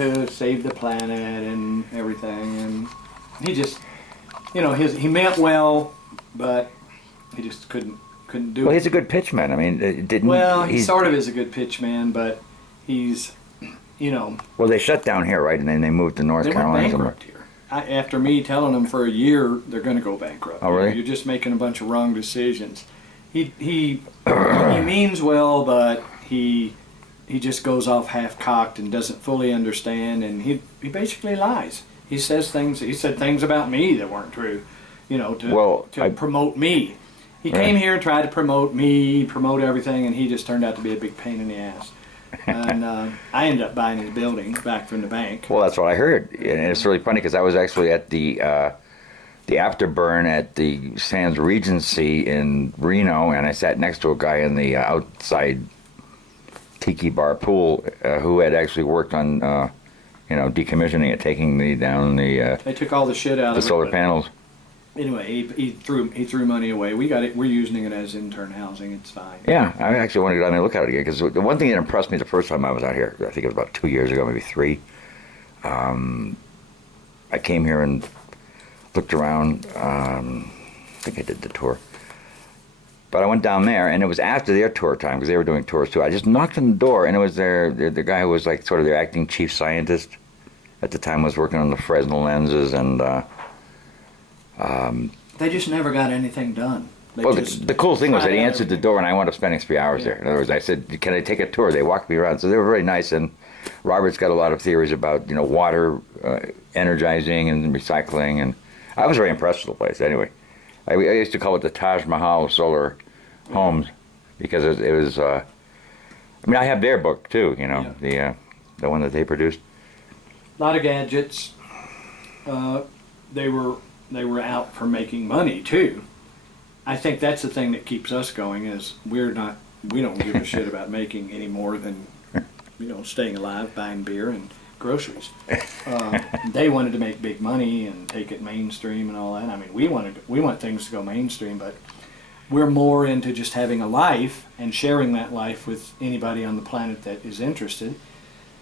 to save the planet and everything, and he just, he meant well, but he just couldn't do it. Well, he's a good pitchman. I mean, didn't. Well, he sort of is a good pitchman, but he's, Well, they shut down here, right, and then they moved to North they Carolina. went bankrupt here. After me telling them for a year they're going to go bankrupt. Oh, really? You're just making a bunch of wrong decisions. He means well, but he just goes off half-cocked and doesn't fully understand, and he basically lies. He said things about me that weren't true, to promote me. He came here and tried to promote me, promote everything, and he just turned out to be a big pain in the ass. And I ended up buying his building back from the bank. Well, that's what I heard, and it's really funny because I was actually at the afterburn at the Sands Regency in Reno, and I sat next to a guy in the outside tiki bar pool who had actually worked on decommissioning it, taking down the They took all the shit out of the solar panels. Anyway, he threw money away. We got it. We're using it as intern housing. It's fine. Yeah, I actually want to go down there and look at it again because the one thing that impressed me the first time I was out here, I think it was about 2 years ago, maybe 3. I came here and looked around. I think I did the tour. But I went down there, and it was after their tour time because they were doing tours too. I just knocked on the door, and it was the guy who was like sort of their acting chief scientist at the time was working on the Fresnel lenses, and they just never got anything done. The cool thing was that he answered the door, and I wound up spending 3 hours there. In other words, I said, "Can I take a tour?" They walked me around, so they were very nice. And Robert's got a lot of theories about water energizing and recycling, and I was very impressed with the place. Anyway, I used to call it the Taj Mahal of solar homes because it was. I mean, I have their book too. The one that they produced. A lot of gadgets. They were out for making money too. I think that's the thing that keeps us going is we don't give a shit about making any more than staying alive, buying beer and groceries. They wanted to make big money and take it mainstream and all that. I mean, we want things to go mainstream, but we're more into just having a life and sharing that life with anybody on the planet that is interested.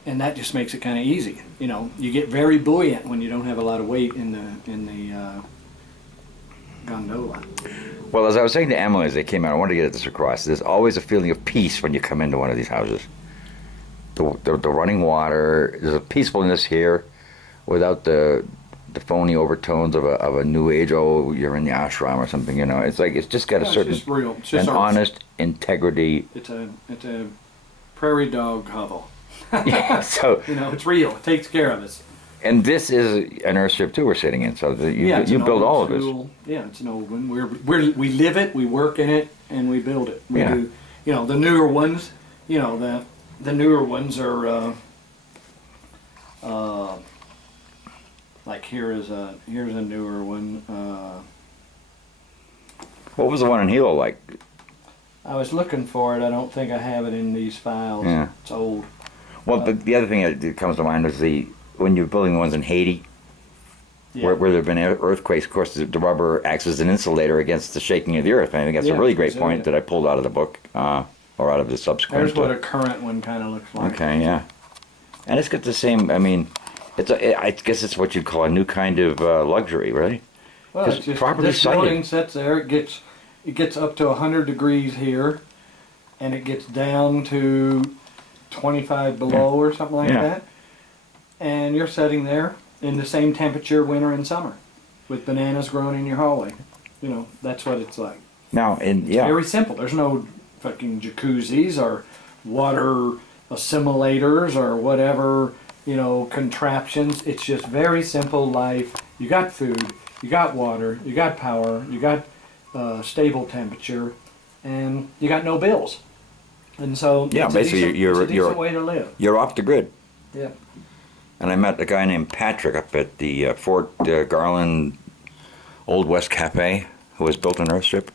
And that just makes it kind of easy. You get very buoyant when you don't have a lot of weight in the gondola. Well, as I was saying to Emily as they came out, I wanted to get this across. There's always a feeling of peace when you come into one of these houses. The running water, there's a peacefulness here without the phony overtones of a new age, oh, you're in the ashram or something, It's like, it's just got a certain, it's just real. It's just honest integrity. It's a prairie dog hovel. Yeah, so it's real. It takes care of us. And this is an Earthship too we're sitting in, so you build all of this. Yeah, it's an old one. We live it, we work in it, and we build it. We Yeah. do. The newer ones. The newer ones are. Like here's a newer one. What was the one in Hilo like? I was looking for it. I don't think I have it in these files. Yeah. It's old. Well, the other thing that comes to mind is when you're building the ones in Haiti, Yeah. where there have been earthquakes. Of course, the rubber acts as an insulator against the shaking of the earth. I think that's a really great point that I pulled out of the book, or out of the subsequent. There's what a current one kind of looks like. Okay, yeah, and it's got the same. I mean, I guess it's what you'd call a new kind of luxury, right? Well, it's just this building sits there. It gets up to 100 degrees here, and it gets down to 25 below or something like that. And you're sitting there in the same temperature winter and summer with bananas growing in your hallway. That's what it's like. Now, Very simple. There's no fucking jacuzzis or water assimilators or whatever, contraptions. It's just very simple life. You got food, you got water, you got power, you got stable temperature, and you got no bills. And so basically it's a decent way to live. You're off the grid. Yeah. And I met a guy named Patrick up at the Fort Garland Old West Cafe who has built an Earthship.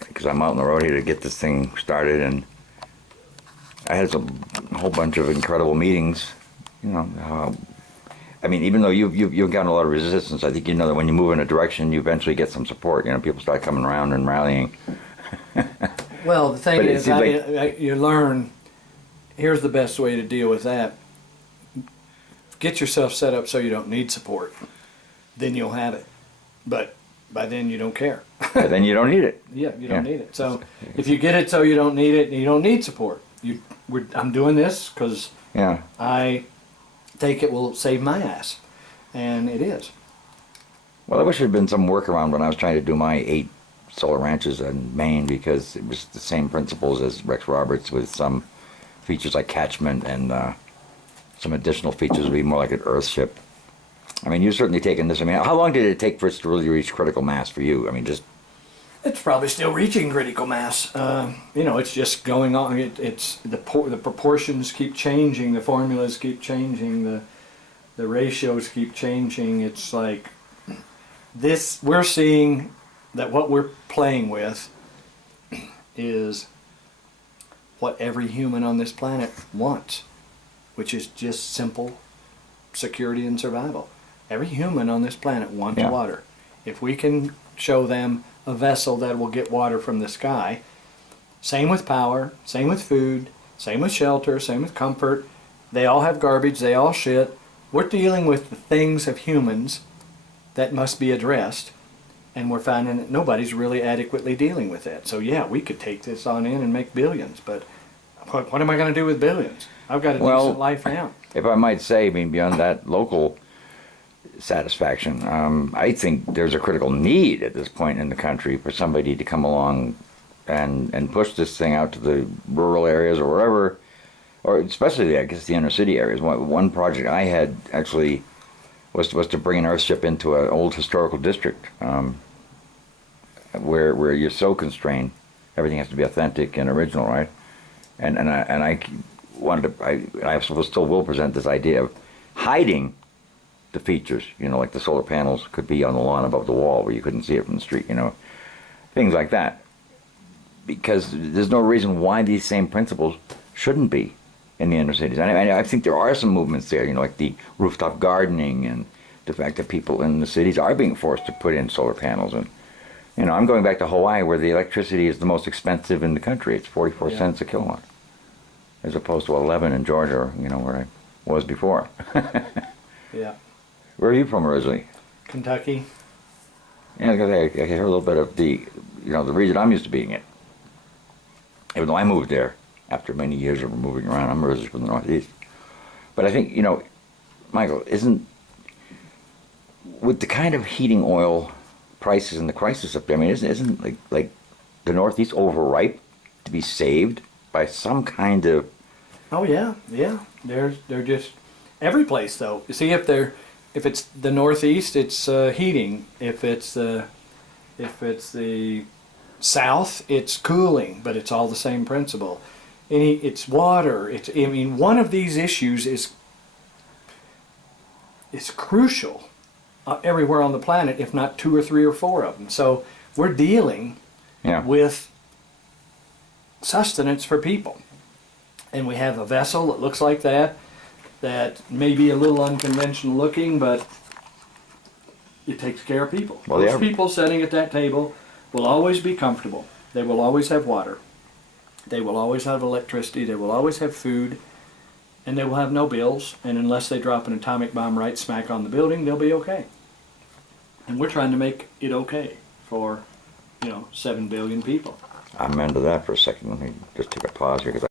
Because I'm out on the road here to get this thing started, and I had a whole bunch of incredible meetings. I mean, even though you've gotten a lot of resistance, I think that when you move in a direction, you eventually get some support. People start coming around and rallying. Well, the thing is, you learn. Here's the best way to deal with that. get yourself set up so you don't need support, then you'll have it. But by then you don't care. But then you don't need it. Yeah, you don't Yeah. need it. So if you get it so you don't need it and you don't need support, I'm doing this because Yeah. I think it will save my ass, and it is. Well, I wish there had been some workaround when I was trying to do my 8 solar ranches in Maine, because it was the same principles as Rex Roberts, with some features like catchment and some additional features would be more like an Earthship. I mean, you've certainly taken this. I mean, how long did it take for it to really reach critical mass for you? I mean, just It's probably still reaching critical mass. You know, it's just going on. It's the proportions keep changing, the formulas keep changing, the ratios keep changing. It's like this. We're seeing that what we're playing with is what every human on this planet wants, which is just simple security and survival. Every human on this planet wants Yeah. water. If we can show them a vessel that will get water from the sky, same with power, same with food, same with shelter, same with comfort. They all have garbage, they all shit. We're dealing with the things of humans that must be addressed, and we're finding that nobody's really adequately dealing with that. So yeah, we could take this on in and make billions, but what am I going to do with billions? I've got a Well, decent life now. if I might say, I mean, beyond that local satisfaction, I think there's a critical need at this point in the country for somebody to come along and push this thing out to the rural areas or wherever, or especially, I guess, the inner city areas. One project I had actually was to bring an Earthship into an old historical district, where you're so constrained, everything has to be authentic and original, right? And I wanted to, I still will present this idea of hiding the features, you know, like the solar panels could be on the lawn above the wall where you couldn't see it from the street, you know, things like that. Because there's no reason why these same principles shouldn't be in the inner cities. And I think there are some movements there, you know, like the rooftop gardening and the fact that people in the cities are being forced to put in solar panels. And, you know, I'm going back to Hawaii, where the electricity is the most expensive in the country. It's 44 Yeah. cents a kilowatt, as opposed to 11 in Georgia, you know, where I was before. Yeah. Where are you from originally? Kentucky. Yeah, because I hear a little bit of the, you know, the region I'm used to being in. Even though I moved there after many years of moving around, I'm originally from the Northeast. But I think, you know, Michael, with the kind of heating oil prices and the crisis up there, I mean, isn't like the Northeast overripe to be saved by some kind of? Oh yeah, yeah. They're just every place though. You see, if it's the Northeast, it's heating. If it's the South, it's cooling. But it's all the same principle. It's water. I mean, one of these issues is crucial everywhere on the planet, if not 2 or 3 or 4 of them. So we're dealing Yeah. with sustenance for people. And we have a vessel that looks like that may be a little unconventional looking, but it takes care of people. Well, Most yeah. people sitting at that table will always be comfortable. They will always have water. They will always have electricity. They will always have food. And they will have no bills. And unless they drop an atomic bomb right smack on the building, they'll be okay. And we're trying to make it okay for, 7 billion people. I'm into that for a second. Let me just take a pause here, because